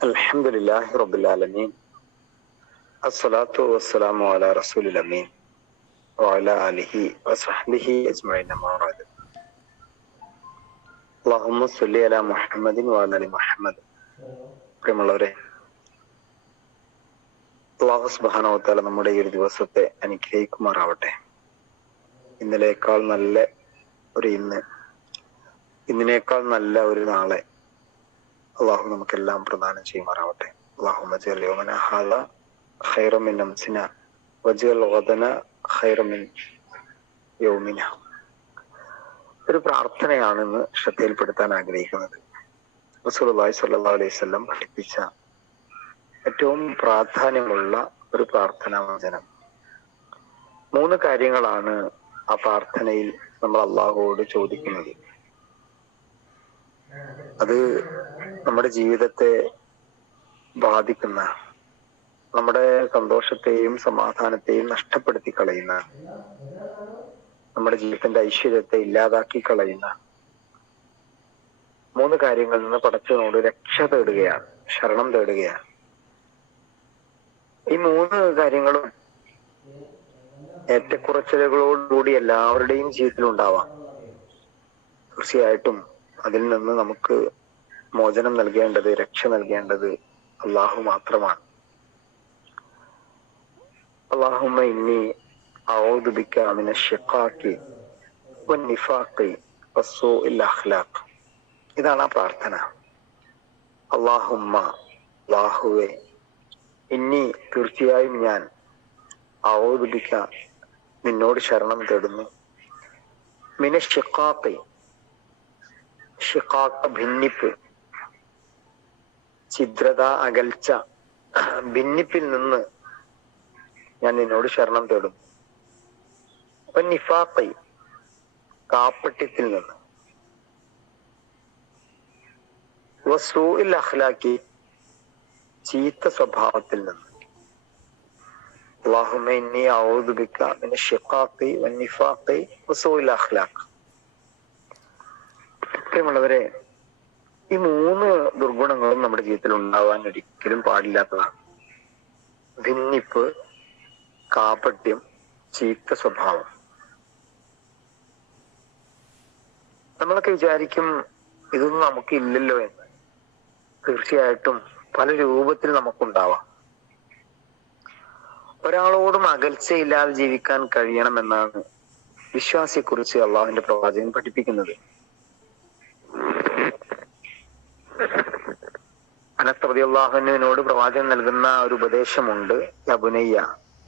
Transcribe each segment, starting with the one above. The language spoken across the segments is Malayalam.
അൽഹംദുലില്ലാഹി റബ്ബിൽ ആലമീൻ അസ്സലാത്തു വസ്സലാമു അലാ റസൂലിൽ അമീൻ വഅലാ ആലിഹി വസഹ്ബിഹി അജ്മഈൻ അമ്മാ ബഅദ്. അല്ലാഹുമ്മ സ്വല്ലി അലാ മുഹമ്മദിൻ വഅലാ ആലി മുഹമ്മദ്. പ്രിയമുള്ളവരെ, അല്ലാഹു സുബ്ഹാനഹു വ തആല നമ്മുടെ ഈ ഒരു ദിവസത്തെ അനുഗ്രഹിക്കുമാറാവട്ടെ. ഇന്നലേക്കാൾ നല്ല ഒരു ഇന്നിനേക്കാൾ നല്ല ഒരു നാളെ അള്ളാഹു നമുക്കെല്ലാം പ്രദാനം ചെയ്യുമാറാവട്ടെ. അല്ലാഹുമ്മ ജഅൽ യൗമന ഹാദാ ഖൈറൻ മിൻ അംസിന വജഅൽ ഗദന ഖൈറൻ മിൻ യൗമിന. ഒരു പ്രാർത്ഥനയാണെന്ന് ശ്രദ്ധയിൽപ്പെടുത്താൻ ആഗ്രഹിക്കുന്നത്. റസൂലുള്ളാഹി സ്വല്ലല്ലാഹു അലൈഹി വസല്ലം പഠിപ്പിച്ച ഏറ്റവും പ്രാധാന്യമുള്ള ഒരു പ്രാർത്ഥനാ വചനം. 3 കാര്യങ്ങളാണ് ആ പ്രാർത്ഥനയിൽ നമ്മൾ അള്ളാഹുവോട് ചോദിക്കുന്നത്. അത് നമ്മുടെ ജീവിതത്തെ ബാധിക്കുന്ന, നമ്മുടെ സന്തോഷത്തെയും സമാധാനത്തെയും നഷ്ടപ്പെടുത്തി കളയുന്ന, നമ്മുടെ ജീവിതത്തിന്റെ ഐശ്വര്യത്തെ ഇല്ലാതാക്കി കളയുന്ന 3 കാര്യങ്ങളിൽ നിന്ന് പടച്ചവനോട് രക്ഷ തേടുകയാണ്, ശരണം തേടുകയാണ്. ഈ 3 കാര്യങ്ങളും ഏറ്റക്കുറച്ചിലുകളോടുകൂടി എല്ലാവരുടെയും ജീവിതത്തിൽ ഉണ്ടാവാം. തീർച്ചയായിട്ടും അതിൽ നിന്ന് നമുക്ക് മോചനം നൽകേണ്ടത്, രക്ഷ നൽകേണ്ടത് അള്ളാഹു മാത്രമാണ്. അല്ലാഹുമ്മ ഇന്നി അഊദു ബിക മിനശ് ശിഖാഖി വന്നിഫാഖി വസ്സൂഇൽ അഖ്ലാഖ്. ഇതാണ് ആ പ്രാർത്ഥന. അല്ലാഹുമ്മ, അല്ലാഹുവേ, ഇന്നി, തീർച്ചയായും ഞാൻ, അഊദു ബിക, നിന്നോട് ശരണം തേടുന്നു, മിനശ് ശിഖാഖി, ഷിഖാഖ് ഭിന്നിപ്പ്, ഛിദ്രത, അകൽച്ച, ഭിന്നിപ്പിൽ നിന്ന് ഞാൻ നിന്നോട് ശരണം തേടുന്നു. നിഫാഖി, കാപ്പട്യത്തിൽ നിന്ന്, വസൂഇൽ അഖ്ലാഖി, ചീത്ത സ്വഭാവത്തിൽ നിന്ന്. അല്ലാഹുമ്മ ഇന്നി അഊദു ബിക മിനശ് ശിഖാഖി വന്നിഫാഖി വസൂഇൽ അഖ്ലാഖ്. പ്രിയമുള്ളവരെ, ഈ 3 ദുർഗുണങ്ങളും നമ്മുടെ ജീവിതത്തിൽ ഉണ്ടാവാൻ ഒരിക്കലും പാടില്ലാത്തതാണ്. ഭിന്നിപ്പ്, കാപട്യം, ചീത്ത സ്വഭാവം. നമ്മളൊക്കെ വിചാരിക്കും ഇതൊന്നും നമുക്ക് ഇല്ലല്ലോ എന്ന്. തീർച്ചയായിട്ടും പല രൂപത്തിൽ നമുക്കുണ്ടാവാം. ഒരാളോടും അകൽച്ചയില്ലാതെ ജീവിക്കാൻ കഴിയണമെന്നാണ് വിശ്വാസിയെക്കുറിച്ച് അള്ളാഹുവിന്റെ പ്രവാചകൻ പഠിപ്പിക്കുന്നത്. അനസ് റളിയല്ലാഹു അൻഹുവിനോട് പ്രവാചകൻ നൽകുന്ന ഒരു ഉപദേശമുണ്ട്. യാ ബുനയ്യ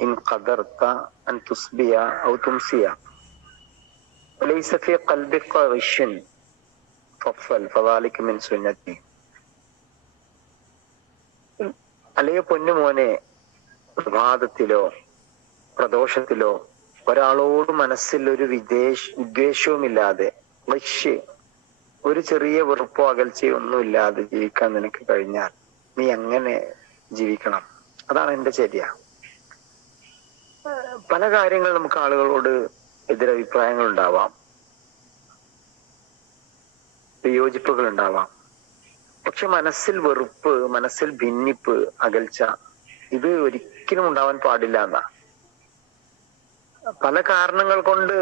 ഇൻ ഖദർത അൻ തുസ്ബിയ ഔ തുംസിയ ലൈസ ഫീ ഖൽബിക ഗിശ്ശുൻ ഫഫൽ ഫദാലിക മിൻ സുന്നതി. അല്ലയോ പൊന്നുമോനെ, പ്രഭാതത്തിലോ പ്രദോഷത്തിലോ ഒരാളോട് മനസ്സിൽ ഒരു വിദ്വേഷവുമില്ലാതെ, ഒരു ചെറിയ വെറുപ്പോ അകൽച്ചയോ ഒന്നും ഇല്ലാതെ ജീവിക്കാൻ നിനക്ക് കഴിഞ്ഞാൽ നീ എങ്ങനെ ജീവിക്കണം? അതാണ് എന്റെ ചര്യ. പല കാര്യങ്ങൾ നമുക്ക് ആളുകളോട് എതിരഭിപ്രായങ്ങൾ ഉണ്ടാവാം, വിയോജിപ്പുകൾ ഉണ്ടാവാം. പക്ഷെ മനസ്സിൽ വെറുപ്പ്, മനസ്സിൽ ഭിന്നിപ്പ്, അകൽച്ച, ഇത് ഒരിക്കലും ഉണ്ടാവാൻ പാടില്ല എന്നാ. പല കാരണങ്ങൾ കൊണ്ട്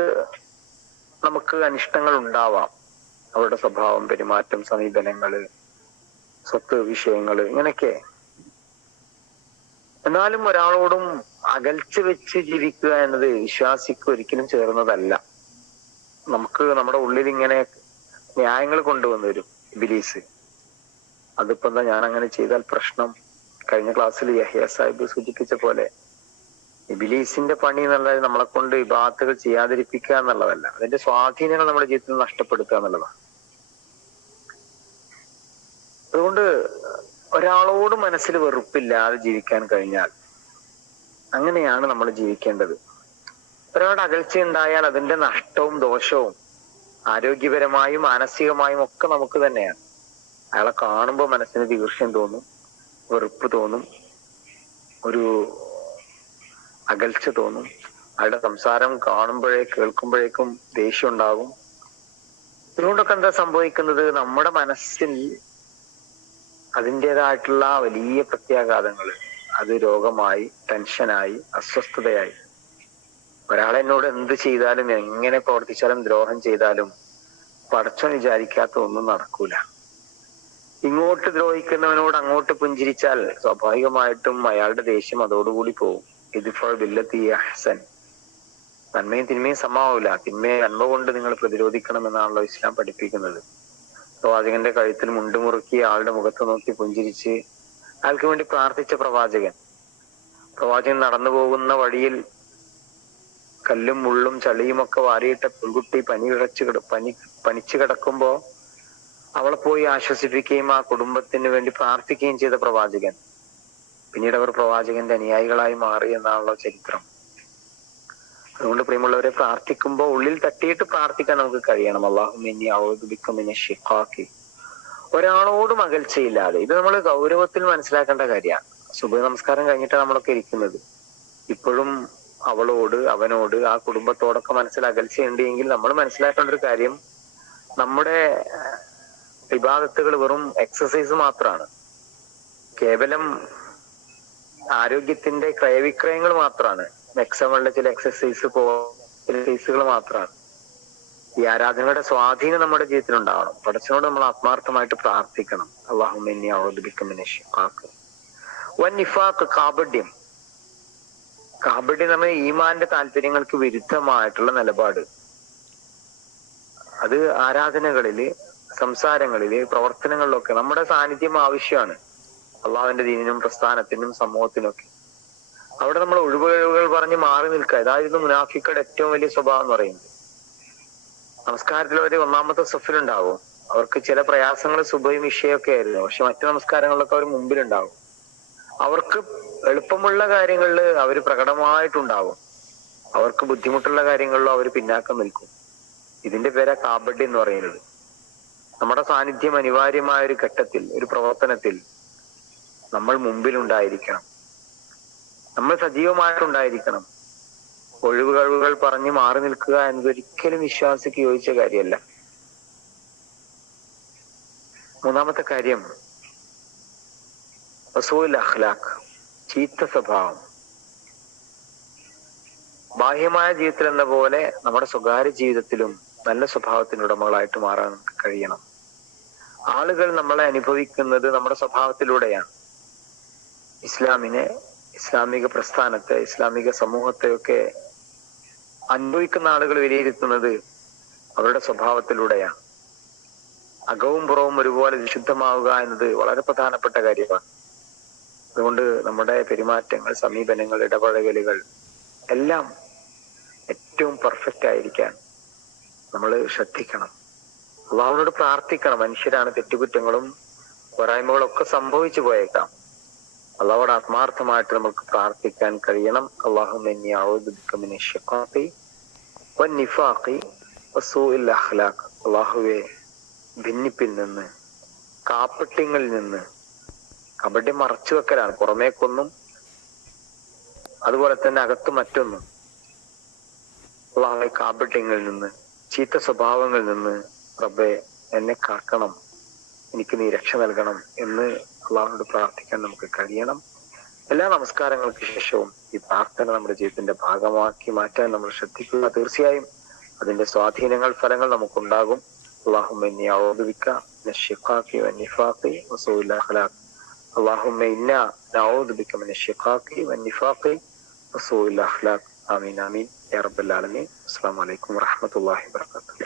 നമുക്ക് അനിഷ്ടങ്ങൾ ഉണ്ടാവാം. അവരുടെ സ്വഭാവം, പെരുമാറ്റം, സമീപനങ്ങള്, സ്വത്ത് വിഷയങ്ങള്, ഇങ്ങനെയൊക്കെ. എന്നാലും ഒരാളോടും അകൽച്ച വെച്ച് ജീവിക്കുക എന്നത് വിശ്വാസിക്ക് ഒരിക്കലും ചേർന്നതല്ല. നമുക്ക് നമ്മുടെ ഉള്ളിൽ ഇങ്ങനെ ന്യായങ്ങൾ കൊണ്ടുവന്നു വരും ഇബ്ലീസ്. അതിപ്പോ എന്താ, ഞാൻ അങ്ങനെ ചെയ്താൽ പ്രശ്നം. കഴിഞ്ഞ ക്ലാസ്സിൽ യഹ്യ സാഹിബ് സൂചിപ്പിച്ച പോലെ ഇബ്ലീസിന്റെ പണി എന്നുള്ളത് നമ്മളെ കൊണ്ട് ഇബാദത്തുകൾ ചെയ്യാതിരിപ്പിക്കുക എന്നുള്ളതല്ല, അതിന്റെ സ്വാധീനങ്ങൾ നമ്മുടെ ജീവിതത്തിൽ നഷ്ടപ്പെടുത്തുക എന്നുള്ളതാണ്. അതുകൊണ്ട് ഒരാളോട് മനസ്സിൽ വെറുപ്പില്ലാതെ ജീവിക്കാൻ കഴിഞ്ഞാൽ അങ്ങനെയാണ് നമ്മൾ ജീവിക്കേണ്ടത്. ഒരാളുടെ അകൽച്ച ഉണ്ടായാൽ അതിന്റെ നഷ്ടവും ദോഷവും ആരോഗ്യപരമായും മാനസികമായും ഒക്കെ നമുക്ക് തന്നെയാണ്. അയാളെ കാണുമ്പോൾ മനസ്സിന് തീർച്ചയായും തോന്നും, വെറുപ്പ് തോന്നും, ഒരു അകൽച്ച തോന്നും. അയാളുടെ സംസാരം കാണുമ്പോഴേ കേൾക്കുമ്പോഴേക്കും ദേഷ്യം ഉണ്ടാകും. ഇതുകൊണ്ടൊക്കെ എന്താ സംഭവിക്കുന്നത്? നമ്മുടെ മനസ്സിൽ അതിൻ്റെതായിട്ടുള്ള വലിയ പ്രത്യാഘാതങ്ങൾ, അത് രോഗമായി, ടെൻഷനായി, അസ്വസ്ഥതയായി. ഒരാളെന്നോട് എന്ത് ചെയ്താലും എങ്ങനെ പ്രവർത്തിച്ചാലും ദ്രോഹം ചെയ്താലും പടച്ചോൻ വിചാരിക്കാത്ത ഒന്നും നടക്കൂല. ഇങ്ങോട്ട് ദ്രോഹിക്കുന്നവനോട് അങ്ങോട്ട് പുഞ്ചിരിച്ചാൽ സ്വാഭാവികമായിട്ടും അയാളുടെ ദേഷ്യം അതോടുകൂടി പോകും. ഇദ്ഫഅ ബില്ലത്തി അഹ്സൻ. നന്മയും തിന്മയും സമാവൂല. തിന്മയെ നന്മ കൊണ്ട് നിങ്ങൾ പ്രതിരോധിക്കണം എന്നാണല്ലോ ഇസ്ലാം പഠിപ്പിക്കുന്നത്. പ്രവാചകന്റെ കഴുത്തിൽ മുണ്ടുമുറുക്കി ആളുടെ മുഖത്ത് നോക്കി പുഞ്ചിരിച്ച് അയാൾക്ക് വേണ്ടി പ്രാർത്ഥിച്ച പ്രവാചകൻ നടന്നു പോകുന്ന വഴിയിൽ കല്ലും മുള്ളും ചളിയും ഒക്കെ വാരിയിട്ട പെൺകുട്ടി പനിച്ചു കിടക്കുമ്പോ അവളെ പോയി ആശ്വസിപ്പിക്കുകയും ആ കുടുംബത്തിന് വേണ്ടി പ്രാർത്ഥിക്കുകയും ചെയ്ത പ്രവാചകൻ, പിന്നീട് അവർ പ്രവാചകന്റെ അനുയായികളായി മാറി എന്നാണല്ലോ ചരിത്രം. അതുകൊണ്ട് പ്രിയമുള്ളവരെ, പ്രാർത്ഥിക്കുമ്പോൾ ഉള്ളിൽ തട്ടിയിട്ട് പ്രാർത്ഥിക്കാൻ നമുക്ക് കഴിയണം. അല്ലാഹുമ്മ ഇന്നി അഊദു ബിക മിനശ് ശിഖാഖി. ഒരാളോടും അകൽച്ചയില്ലാതെ. ഇത് നമ്മൾ ഗൗരവത്തിൽ മനസ്സിലാക്കേണ്ട കാര്യമാണ്. സുബഹി നമസ്കാരം കഴിഞ്ഞിട്ട് നമ്മളൊക്കെ ഇരിക്കുന്നത്. ഇപ്പോഴും അവളോട്, അവനോട്, ആ കുടുംബത്തോടൊക്കെ മനസ്സിൽ അകൽച്ചയുണ്ട് എങ്കിൽ നമ്മൾ മനസ്സിലാക്കേണ്ട ഒരു കാര്യം, നമ്മുടെ ഇബാദത്തുകൾ വെറും എക്സസൈസ് മാത്രമാണ്. കേവലം ആരോഗ്യത്തിന്റെ ക്രയവിക്രയങ്ങൾ മാത്രമാണ്. മെക്സമുള്ള ചില എക്സസൈസുകൾ മാത്രമാണ്. ഈ ആരാധനയുടെ സ്വാധീനം നമ്മുടെ ജീവിതത്തിൽ ഉണ്ടാവണം. പടച്ചവനോട് നമ്മൾ ആത്മാർത്ഥമായിട്ട് പ്രാർത്ഥിക്കണം. അല്ലാഹുമ്മ ഇന്നി അഊദു ബിക മിനശ് ശിഖാഖ് വന്നിഫാഖ്. കാപട്യം നമ്മൾ ഈമാന്റെ താല്പര്യങ്ങൾക്ക് വിരുദ്ധമായിട്ടുള്ള നിലപാട്. അത് ആരാധനകളില്, സംസാരങ്ങളില്, പ്രവർത്തനങ്ങളിലൊക്കെ നമ്മുടെ സാന്നിധ്യം ആവശ്യമാണ്. അള്ളാഹുവിന്റെ ദീനിനും പ്രസ്ഥാനത്തിനും സമൂഹത്തിനൊക്കെ. അവിടെ നമ്മൾ ഒഴിവുകൾ പറഞ്ഞ് മാറി നിൽക്കുക. ഇതായിരുന്നു മുനാഫിക്കുടെ ഏറ്റവും വലിയ സ്വഭാവം എന്ന് പറയുന്നത്. നമസ്കാരത്തിൽ അവർ ഒന്നാമത്തെ സഫിലുണ്ടാവും. അവർക്ക് ചില പ്രയാസങ്ങൾ സുബഹി വിഷയമൊക്കെ ആയിരുന്നു. പക്ഷെ മറ്റു നമസ്കാരങ്ങളിലൊക്കെ അവർ മുമ്പിലുണ്ടാവും. അവർക്ക് എളുപ്പമുള്ള കാര്യങ്ങളിൽ അവർ പ്രകടമായിട്ടുണ്ടാവും. അവർക്ക് ബുദ്ധിമുട്ടുള്ള കാര്യങ്ങളിലും അവർ പിന്നാക്കം നിൽക്കും. ഇതിന്റെ പേരാ കാബഡ്യം എന്ന് പറയുന്നത്. നമ്മുടെ സാന്നിധ്യം അനിവാര്യമായ ഒരു ഘട്ടത്തിൽ, ഒരു പ്രവർത്തനത്തിൽ നമ്മൾ മുമ്പിലുണ്ടായിരിക്കണം. നമ്മൾ സജീവമായിട്ടുണ്ടായിരിക്കണം. ഒഴിവുകൾ പറഞ്ഞ് മാറി നിൽക്കുക എന്നതൊരിക്കലും വിശ്വാസിക്ക് യോജിച്ച കാര്യമല്ല. മൂന്നാമത്തെ കാര്യം റസൂൽ അഖ്ലാഖ്, ചീത്ത സ്വഭാവം. ബാഹ്യമായ ജീവിതത്തിൽ എന്ന പോലെ നമ്മുടെ സ്വകാര്യ ജീവിതത്തിലും നല്ല സ്വഭാവത്തിന് ഉടമകളായിട്ട് മാറാൻ നമുക്ക് കഴിയണം. ആളുകൾ നമ്മളെ അനുഭവിക്കുന്നത് നമ്മുടെ സ്വഭാവത്തിലൂടെയാണ്. ഇസ്ലാമിനെ, ഇസ്ലാമിക പ്രസ്ഥാനത്തെ, ഇസ്ലാമിക സമൂഹത്തെയൊക്കെ അനുഭവിക്കുന്ന ആളുകൾ വിലയിരുത്തുന്നത് അവരുടെ സ്വഭാവത്തിലൂടെയാണ്. അകവും പുറവും ഒരുപോലെ വിശുദ്ധമാവുക എന്നത് വളരെ പ്രധാനപ്പെട്ട കാര്യമാണ്. അതുകൊണ്ട് നമ്മുടെ പെരുമാറ്റങ്ങൾ, സമീപനങ്ങൾ, ഇടപഴകലുകൾ എല്ലാം ഏറ്റവും പെർഫെക്റ്റ് ആയിരിക്കാൻ നമ്മൾ ശ്രദ്ധിക്കണം. അള്ളാഹുവിനോട് പ്രാർത്ഥിക്കണം. മനുഷ്യരാണ്, തെറ്റുകുറ്റങ്ങളും പോരായ്മകളും ഒക്കെ സംഭവിച്ചു പോയേക്കാം. അള്ളാഹുവോട് ആത്മാർത്ഥമായിട്ട് നമുക്ക് പ്രാർത്ഥിക്കാൻ കഴിയണം. അല്ലാഹുമ്മ ഇന്നി അഊദു ബിക മിനശ് ശിഖാഖി വന്നിഫാഖി വസൂഇൽ അഖ്ലാഖ്. അള്ളാഹുവേ, ഭിന്നിപ്പിൽ നിന്ന്, കാപ്പട്യങ്ങളിൽ നിന്ന്. കപട്യം മറച്ചു വെക്കലാണ്, പുറമേക്കൊന്നും അതുപോലെ തന്നെ അകത്ത് മറ്റൊന്നും. അള്ളാഹുവേ, കാപട്യങ്ങളിൽ നിന്ന്, ചീത്ത സ്വഭാവങ്ങളിൽ നിന്ന് റബ്ബേ എന്നെ കാക്കണം, എനിക്ക് നീ രക്ഷ നൽകണം എന്ന് അള്ളാഹുവോട് പ്രാർത്ഥിക്കാൻ നമുക്ക് കഴിയണം. എല്ലാ നമസ്കാരങ്ങൾക്ക് ശേഷവും ഈ പ്രാർത്ഥന നമ്മുടെ ജീവിതത്തിന്റെ ഭാഗമാക്കി മാറ്റാൻ നമ്മൾ ശ്രദ്ധിക്കുക. തീർച്ചയായും അതിന്റെ സ്വാധീനങ്ങൾ, ഫലങ്ങൾ നമുക്കുണ്ടാകും. അല്ലാഹുമ്മ ഇന്നി അഊദു ബിക മിനശ് ശിഖാഖി വന്നിഫാഖി വസൂഇൽ അഖ്ലാഖ്. അല്ലാഹുമ്മ ഇന്നാ നഊദു ബിക മിനശ് ശിഖാഖി വന്നിഫാഖി വസൂഇൽ അഖ്ലാഖ്. ആമീൻ ആമീൻ യാ റബ്ബൽ ആലമീൻ. അസ്സലാമു അലൈക്കും വറഹ്മത്തുള്ളാഹി വബറകാതുഹു.